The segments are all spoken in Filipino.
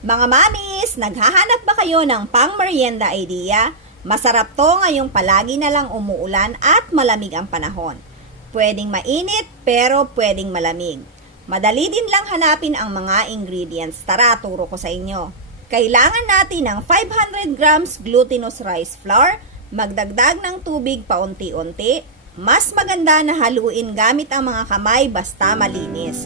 Mga mamis, naghahanap ba kayo ng pang-merienda idea? Masarap to ngayong palagi na lang umuulan at malamig ang panahon. Pwedeng mainit pero pwedeng malamig. Madali din lang hanapin ang mga ingredients. Tara, turo ko sa inyo. Kailangan natin ng 500 grams glutinous rice flour, magdagdag ng tubig paunti-unti. Mas maganda na haluin gamit ang mga kamay basta malinis.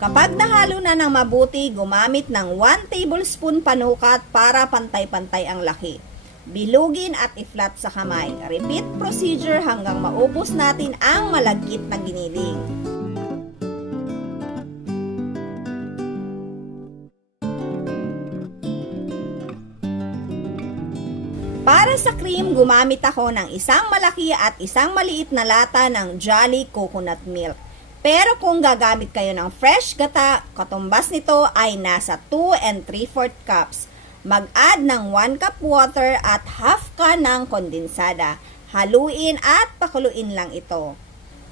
Kapag nahalo na ng mabuti, gumamit ng 1 tablespoon panukat para pantay-pantay ang laki. Bilugin at i-flat sa kamay. Repeat procedure hanggang maubos natin ang malagkit na giniling. Para sa cream, gumamit ako ng isang malaki at isang maliit na lata ng Jolly Coconut Milk. Pero kung gagamit kayo ng fresh gata, katumbas nito ay nasa 2 and 3/4 cups. Mag-add ng 1 cup water at half can ng kondensada. Haluin at pakuluin lang ito.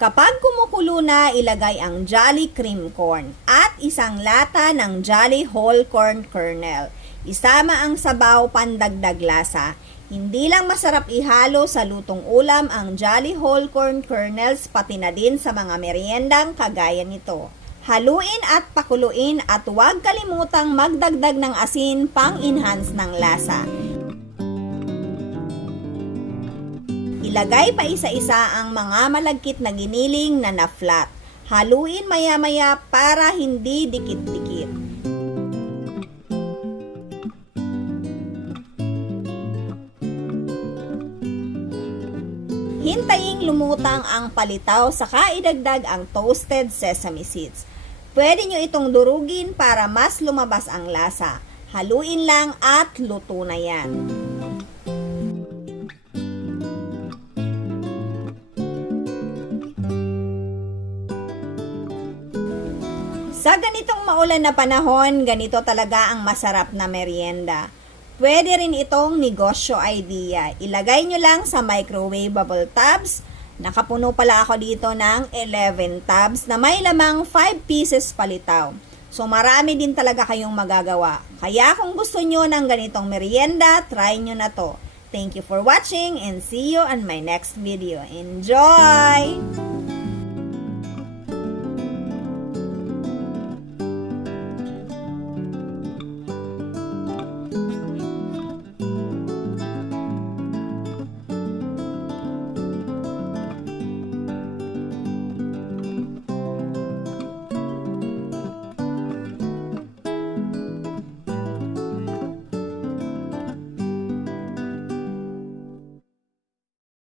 Kapag kumukulo na, ilagay ang Jolly Cream Corn at isang lata ng Jolly Whole Corn Kernel. Isama ang sabaw pandagdag lasa. Hindi lang masarap ihalo sa lutong ulam ang Jolly Whole Corn Kernels, pati na din sa mga meriendang kagaya nito. Haluin at pakuluin at huwag kalimutang magdagdag ng asin pang-enhance ng lasa. Ilagay pa isa-isa ang mga malagkit na giniling na na-flat. Haluin maya-maya para hindi dikit-dikit. Hintayin lumutang ang palitaw saka idagdag ang toasted sesame seeds. Pwede nyo itong durugin para mas lumabas ang lasa. Haluin lang at luto na yan. Sa ganitong maulan na panahon, ganito talaga ang masarap na merienda. Pwede rin itong negosyo idea. Ilagay nyo lang sa microwavable tubs. Nakapuno pala ako dito ng 11 tubs na may lamang 5 pieces palitaw. So marami din talaga kayong magagawa. Kaya kung gusto nyo ng ganitong merienda, try nyo na to. Thank you for watching and see you on my next video. Enjoy!